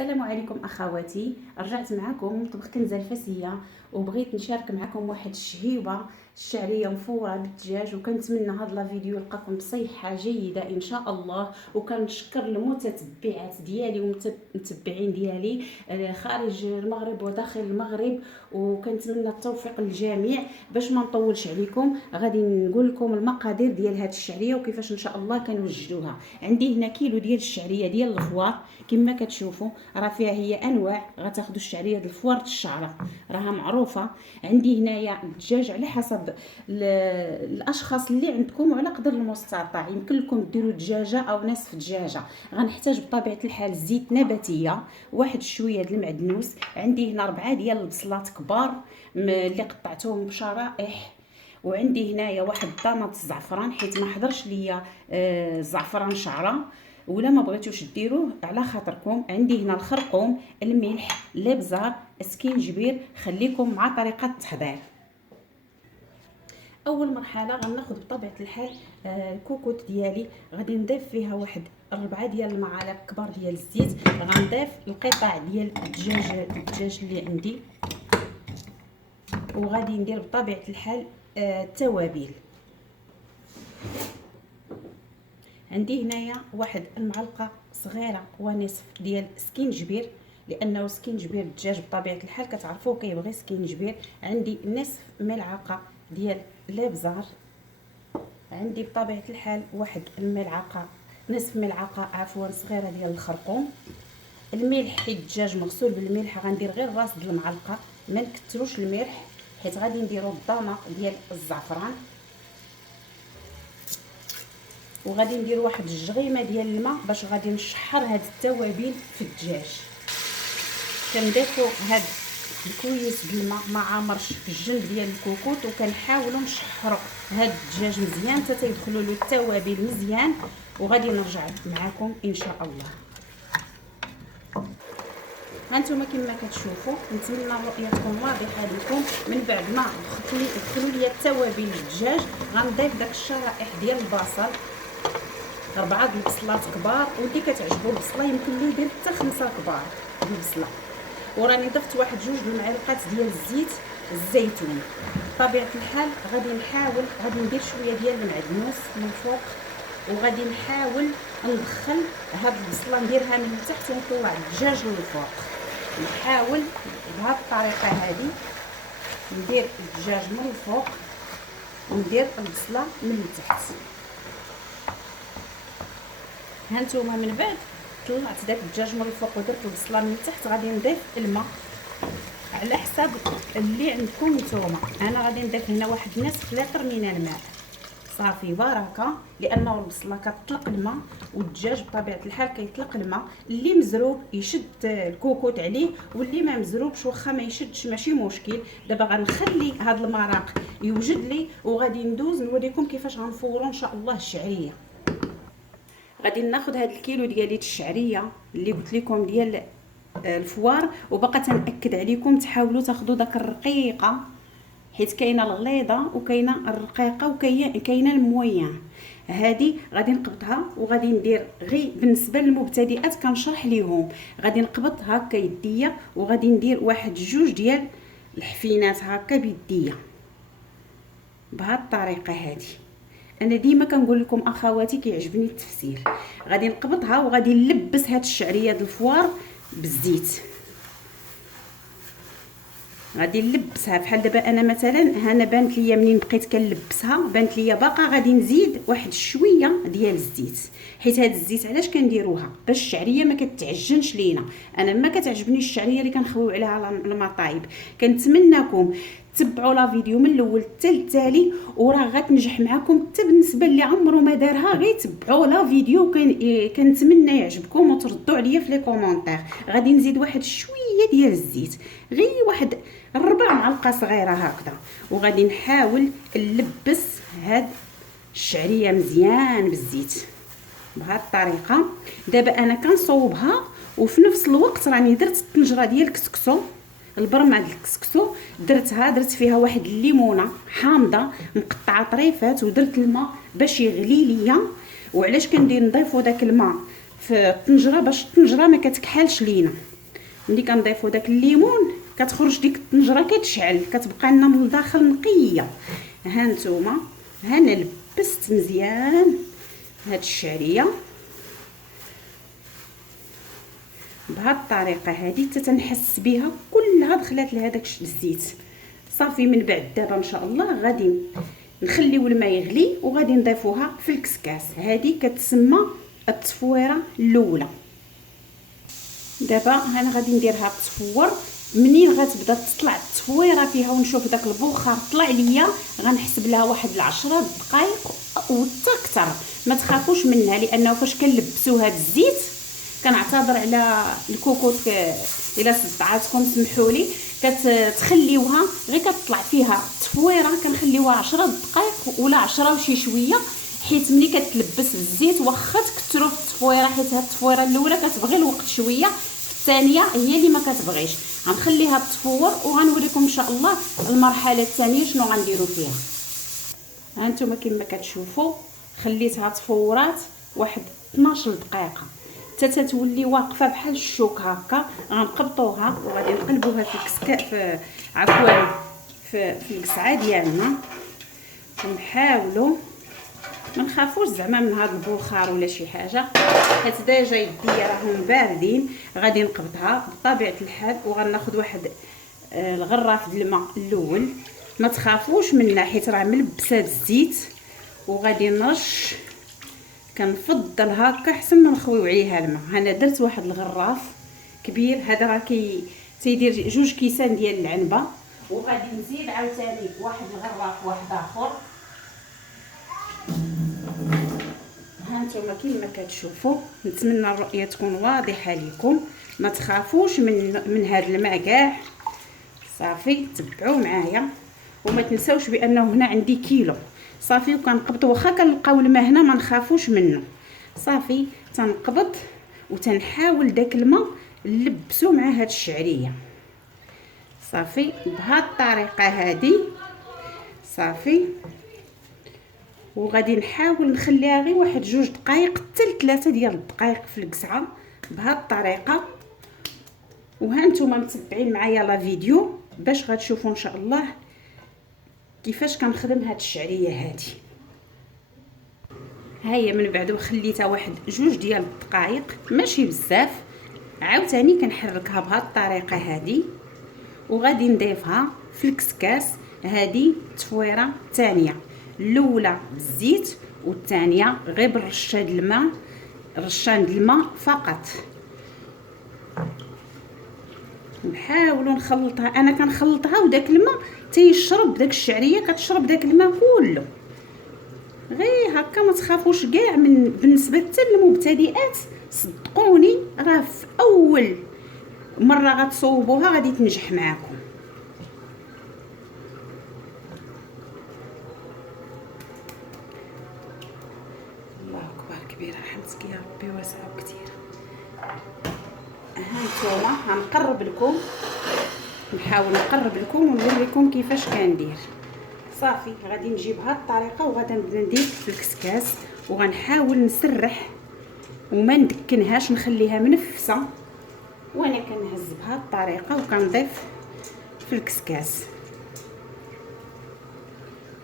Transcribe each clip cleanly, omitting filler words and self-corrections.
السلام عليكم اخواتي، رجعت معكم طبخ كنزه الفاسيه وبغيت نشارك معكم واحد الشهيبه الشعريه مفوره بالدجاج، وكنتمنى هذا الفيديو يلقاكم بصحه جيده ان شاء الله. وكنشكر المتتبعات ديالي والمتبعين ديالي خارج المغرب وداخل المغرب، وكنتمنى التوفيق للجميع. باش ما نطولش عليكم غادي نقول لكم المقادير ديال هذه الشعريه وكيفاش ان شاء الله كنوجدوها. عندي هنا كيلو ديال الشعريه ديال الفوار كما كتشوفوا، راه فيها هي انواع. غتاخذوا الشعريه ديال الفوار الشعره راها معروفه. عندي هنايا الدجاج على حسب الاشخاص اللي عندكم وعلى قدر المستطاع. يمكن لكم ديروا دجاجه او نصف دجاجه. غنحتاج بطبيعه الحال زيت نباتيه، واحد شويه ديال المعدنوس. عندي هنا 4 ديال البصلات كبار اللي قطعتهم بشرائح. وعندي هنايا واحد طاماط الزعفران حيت ما حضرش ليا الزعفران شعره، ولا ما بغيتوش ديروه على خاطركم. عندي هنا الخرقوم، الملح، الابزار، السكينجبير. خليكم مع طريقه التحضير. اول مرحله غناخذ بطبيعه الحال الكوكوط ديالي، غادي نضيف فيها واحد 4 ديال المعالق كبار ديال الزيت. غنضيف القطع ديال الدجاج اللي عندي، وغادي ندير بطبيعه الحال التوابل. عندي هنايا واحد المعلقه صغيره ونصف ديال سكينجبير، لانه سكينجبير الدجاج بطبيعه الحال كتعرفوه كيبغي سكينجبير. عندي نصف ملعقه ديال الابزار. عندي بطبيعه الحال واحد الملعقه نصف ملعقه عفوا صغيره ديال الخرقوم. الملح حيت الدجاج مغسول بالملح غندير غير راس د المعلقه، ما نكثروش الملح حيت غادي نديرو الضامه ديال الزعفران. وغادي ندير واحد الجغيمه ديال الماء باش غادي نشحر هاد التوابل في الدجاج. كنضيفوا هاد الكويس بالماء ما عامرش في الجنب ديال الكوكوط، وكنحاولوا نشحروا هاد الدجاج مزيان حتى يدخلوا له التوابل مزيان. وغادي نرجع معكم ان شاء الله. هانتوما كما كتشوفوا، نتمنى الرؤيه تكون واضحه لكم. من بعد ما دخلوا لي التوابل للدجاج غنضيف داك الشرائح ديال البصل، 4 د البصلات كبار، واللي كتعجبو البصله يمكن ليه يدير حتى 5 كبار د البصله. وراني ضفت واحد 2 المعالق ديال الزيت الزيتون. بطبيعه الحال غادي ندير شويه ديال المعدنوس من فوق، وغادي نحاول ندخل هاد البصله نديرها من التحت ونطلع الدجاج للفوق. نحاول بهاد الطريقه هذه ندير الدجاج من الفوق وندير البصله من التحت. هانتوما من بعد طلعت داك الدجاج من الفوق ودرت البصله من التحت، غادي نضيف الماء على حساب اللي عندكم نتوما. انا غادي نضيف هنا واحد نصف لتر من الماء صافي بركه، لانه البصله كتطلق الماء والدجاج بطبيعه الحال كيطلق الماء. اللي مزروب يشد الكوكوط عليه، واللي ما مزروبش واخا ما يشدش ماشي مشكل. دابا غنخلي هذا المرق يوجد لي وغادي ندوز نوريكم كيفاش غنفوروا ان شاء الله الشعريه. غادي ناخذ هذا الكيلو ديال الشعريه اللي قلت لكم ديال الفوار، وبقى تنأكد عليكم تحاولوا تاخذوا داك الرقيقه حيت كاينه الغليظه وكاينه الرقيقه وكاينه المويان. هذه غادي نقبطها وغادي ندير غير بالنسبه للمبتدئات كنشرح ليهم. غادي نقبط هكا يديا وغادي ندير واحد 2 ديال الحفينات هكا بيديا بهذه الطريقه هذه. انا ديما كنقول لكم اخواتي كيعجبني التفسير. غادي نقبطها وغادي نلبس هاد الشعريه د الفوار بالزيت. غادي نلبسها بحال دابا انا مثلا هنا بانت ليا منين بقيت كنلبسها بانت ليا باقا. غادي نزيد واحد شويه ديال الزيت حيت هاد الزيت علاش كنديروها؟ باش الشعريه ما كتعجنش لينا. انا ما كتعجبني الشعريه اللي كنخويو عليها على المطايب. كنتمناكم تبعوا لا فيديو من الاول حتى للتالي، وراه غتنجح معكم. حتى بالنسبه اللي عمرو ما دارها غير تبعوا لا فيديو. كنتمنى يعجبكم وتردوا عليا في لي كومونتير. غادي نزيد واحد شويه ديال الزيت، غير واحد 4 معالق صغيره هكذا، وغادي نحاول نلبس هاد الشعريه مزيان بالزيت بهذه الطريقه. دابا انا كنصوبها وفي نفس الوقت راني درت الطنجره ديال الكسكسو، البرمه ديال الكسكسو درت فيها واحد الليمونه حامضه مقطعه طريفات، ودرت الماء باش يغلي ليا. وعلاش كندير نضيفوا داك الماء في الطنجره؟ باش الطنجره ما كتكحلش لينا. ملي كنضيفوا داك الليمون كتخرج ديك الطنجره كتشعل، كتبقى لنا من الداخل نقيه. ها نتوما، ها انا لبست مزيان هاد الشعريه بهاد الطريقه هادي حتى تنحس بها كلها دخلات لهداك الزيت. صافي من بعد دابا ان شاء الله غادي نخليو الماء يغلي وغادي نضيفوها في الكسكاس. هذه كتسمى التفويره الاولى. دابا انا غادي نديرها تفور. منين غتبدا تطلع التفويره فيها ونشوف داك البخار طلع ليا غنحسب لها واحد 10 دقائق وحتى اكثر. ما تخافوش منها لانه فاش كنلبسوها بالزيت كنعتذر على الكوكوط الا صدعاتكم سمحوا لي، كتخليوها غير كتطلع فيها التفويره كنخليوها 10 دقائق ولا 10 وشي شويه، حيت ملي كتلبس بالزيت واخا تكثروا في التفويره، حيت هاد التفويره الاولى كتبغي الوقت شويه، الثانيه هي اللي ما كتبغيش. غنخليها تفور وغنوريكم ان شاء الله المرحله الثانيه شنو غنديروا فيها. ها انتم كما كتشوفوا خليتها تفورات واحد 12 دقيقه حتى تولي واقفه بحال الشوك هكا. غنقبطوها وغادي نقلبوها في الكسكا في القصعه ديالنا، ونحاولوا ما نخافوش زعما من هذا البخار ولا شي حاجه، حيت ديجا يديا راهم باردين. غادي نقبطها بطبيعه الحال وغناخذ واحد الغراف د الماء الاول. ما تخافوش منها حيت راه ملبسه بالزيت، وغادي نرش. كنفضل هكا حسن ما نخويو عليها الماء. انا درت واحد الغراف كبير، هذا راه تيدير 2 كيسان ديال العنبه، وغادي نزيد عاوتاني واحد الغراف واحد اخر. ها نتوما كما كتشوفوا، نتمنى الرؤيه تكون واضحه لكم. ما تخافوش من هذا الماء كاع. صافي تبعوا معايا وما تنساوش بانه هنا عندي كيلو. صافي وكنقبض واخا كنلقاو الماء هنا ما نخافوش منه. صافي تنقبض وتنحاول داك الماء نلبسو مع هاد الشعريه. صافي بهاد الطريقه هادي. صافي وغادي نحاول نخليها غير واحد 2 دقائق حتى 3 ديال الدقائق في القصعه بهاد الطريقه. وها نتوما متبعين معايا لا فيديو باش غتشوفوا ان شاء الله كيفاش كنخدم هاد الشعريه هادي. هيا من بعد وخليتها واحد 2 ديال الدقائق ماشي بزاف، عاوتاني كنحركها بهاد الطريقه هادي وغادي نضيفها في الكسكاس. هادي التفويره الثانيه، الاولى بالزيت والثانيه غير بالرشه د الماء، رشان د الماء فقط. نحاولوا نخلطها. انا كنخلطها وداك الماء تيشرب داك الشعريه، كتشرب داك الماء كله غير هكا. ما تخافوش كاع بالنسبه حتى للمبتدئات. صدقوني راه في اول مره غتصوبوها غادي تنجح معاكم. الله اكبر كبيره، رحمتك يا ربي واسعه وكثيره. ها نتوما غنقرب لكم، نحاول نقرب لكم ونوريكم كيفاش كندير. صافي غادي نجيب هاد الطريقه وغادي نبدا ندير في الكسكاس وغنحاول نسرح وما ندكنهاش، نخليها منفسه وانا كنهز بهاد الطريقه وكنضيف في الكسكاس.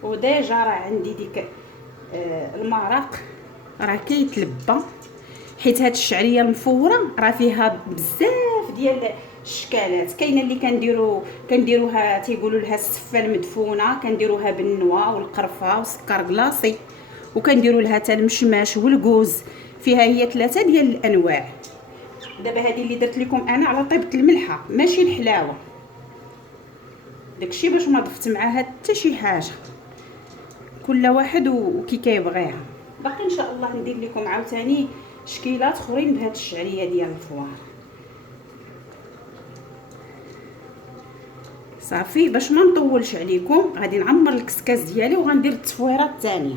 وديجا راه عندي ديك المرق راه كيتلبى، حيت هاد الشعريه المفوره راه فيها بزاف ديال الشكالات. كاينه اللي كنديروها تيقولوا لها السفه المدفونه، كنديروها بالنوا والقرفه والسكر كلاصي، وكنديروا لها حتى المشماش والكوز. فيها هي 3 ديال الانواع. دابا هذه اللي درت لكم انا على طيبه الملحه ماشي الحلاوه، داكشي باش ما ضفت معاها حتى شي حاجه، كل واحد وكي كيبغيها. باقي ان شاء الله ندير لكم عاوتاني شكيلات اخرين بهاد الشعريه ديال الفوار. صافي باش ما نطولش عليكم غادي نعمر الكسكاس ديالي وغندير التفويره الثانيه.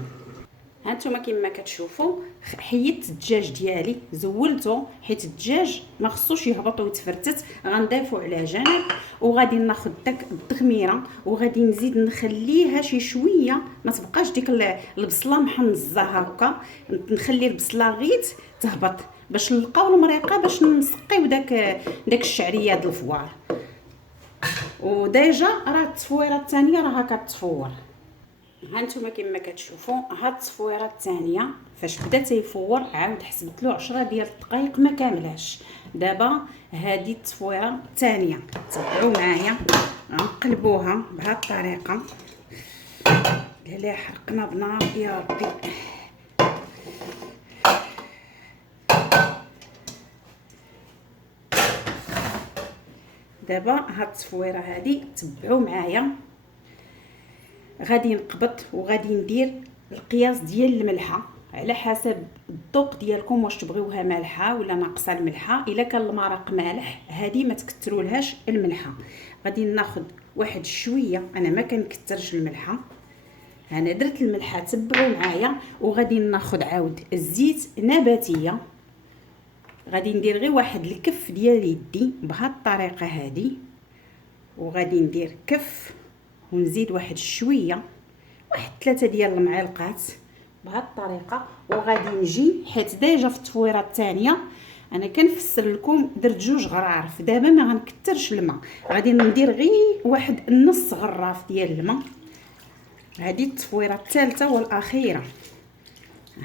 هانتوما كما كتشوفوا حيدت الدجاج ديالي زولته، حيت الدجاج ما خصوش يهبط ويتفرتت. غنضيفو على جنب وغادي ناخذ داك التخميره وغادي نزيد نخليها شي شويه، ما تبقاش ديك البصله محمزه هكا. نخلي البصله غير تهبط باش نلقاو المريقه باش نسقيو داك الشعريه د الفوار. وديجا راه التصفويره الثانيه راها كتفور. ها نتوما كما كتشوفوا ها التصفويره الثانيه فاش بدا تيفور عاود حسبت له 10 ديال الدقائق ما كاملاش. دابا هذه التصفويره الثانيه تبعوا معايا غنقلبوها بهذه الطريقه. لا حرقنا بنار يا ربي. دابا هاد التصفويره هذه تبعوا معايا. غادي نقبط وغادي ندير القياس ديال الملحه على حسب الذوق ديالكم، واش تبغيوها مالحه ولا ناقصه الملحه. الا كان المرق مالح هذه ما تكثروا لهاش الملحه. غادي ناخذ واحد شويه، انا ما كنكثرش الملحه، انا درت الملحه تبعوا معايا. وغادي ناخذ عاود الزيت نباتيه، غادي ندير غير واحد الكف ديال يدي بهذه الطريقه هذه، وغادي ندير كف ونزيد واحد شويه، واحد 3 ديال المعالقات بهذه الطريقه. وغادي نجي حيت ديجا في التصويره الثانيه انا كنفسر لكم درت 2 غرارف. دابا ما غنكثرش الماء، غادي ندير غير واحد نص غراف ديال الماء. هذه التصويره الثالثه والاخيره.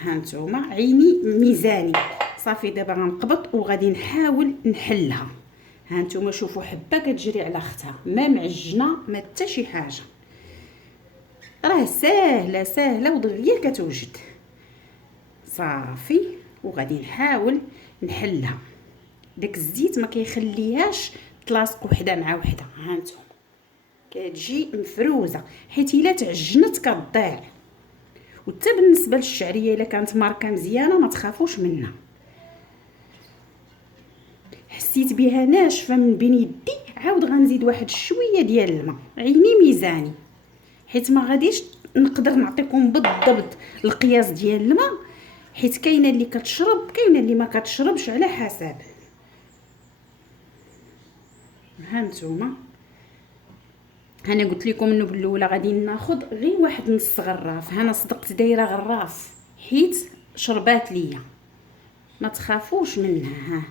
ها نتوما عيني ميزاني. صافي دابا غنقبط وغادي نحاول نحلها. ها نتوما شوفوا حبه كتجري على اختها، ما معجنه ما حتى شي حاجه، راه ساهله ودغيا كتوجد. صافي وغادي نحاول نحلها. داك الزيت ما كيخليهاش تلاصق وحده مع وحده. ها نتوما كتجي مفروزه، حيت الا تعجنت كتضيع. وحتى بالنسبه للشعريه الا كانت ماركه مزيانه ما تخافوش منها. حسيت بها ناشفه من بين يدي عاود غنزيد واحد شويه ديال الماء. عيني ميزاني، حيت ما غاديش نقدر نعطيكم بالضبط القياس ديال الماء، حيت كاينه اللي كتشرب كاينه اللي ما كتشربش على حسب. ها نتوما انا قلت لكم انه بالاولى غادي ناخذ غير واحد نص غراف. انا صدقت دايره غراف حيت شربات ليا، ما تخافوش منها. ها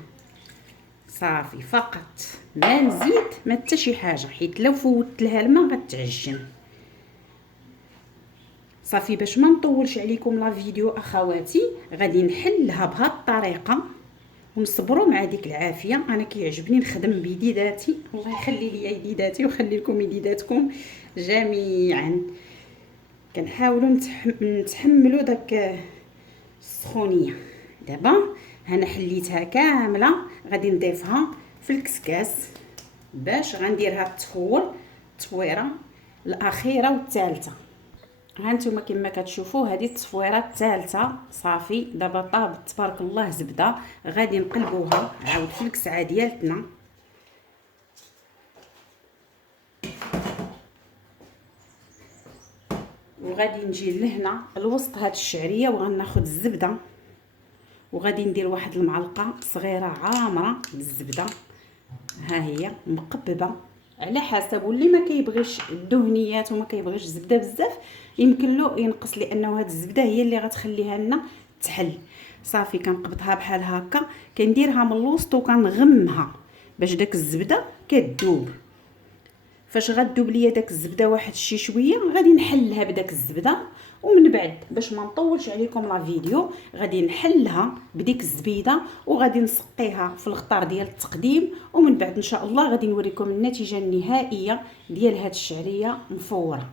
صافي فقط، ما نزيد ما حتى شي حاجه، حيت لو فوت لها الماء غتعجن. صافي باش ما نطولش عليكم لا فيديو اخواتي، غادي نحلها بهذه الطريقه ونصبروا مع ديك العافيه. انا كيعجبني نخدم بيديداتي، الله يخلي لي يديداتي ويخلي لكم يديداتكم جميعا. كنحاولوا نتحملوا داك السخونيه. دابا انا حليتها كامله، غادي نضيفها في الكسكاس باش غنديرها تفور التصويره الاخيره والثالثه. ها نتوما كما كتشوفوا هذه التصفيره الثالثه. صافي دابا طابت تبارك الله زبده. غادي نقلبوها عاود في الكسعه ديالتنا. وغادي نجي لهنا لوسط هاد الشعريه وغناخذ الزبده، وغادي ندير واحد المعلقه صغيره عامره بالزبده. ها هي مقببه على حسب، واللي ما كيبغيش الدهنيات وما كيبغيش الزبده بزاف يمكن له ينقص، لانه هاد الزبده هي اللي غتخليها لنا تحل. صافي كنقبطها بحال هكا، كنديرها من الوسط وكنغمها باش داك الزبده كتذوب. فاش غتذوب ليا داك الزبده واحد شي شويه غادي نحلها بداك الزبده. ومن بعد باش ما نطولش عليكم لا فيديو غادي نحلها بديك الزبيده وغادي نسقيها في الغطار ديال التقديم. ومن بعد ان شاء الله غادي نوريكم النتيجه النهائيه ديال هاد الشعريه مفوره.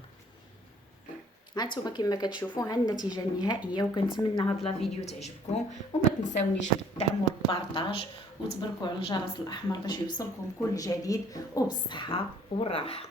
هانتوما كما كتشوفوا ها النتيجه النهائيه، وكنتمنى هاد لا فيديو تعجبكم. وما تنساونيش بالدعم والبارطاج، وتبركوا على الجرس الاحمر باش يوصلكم كل جديد وبالصحه والراحه.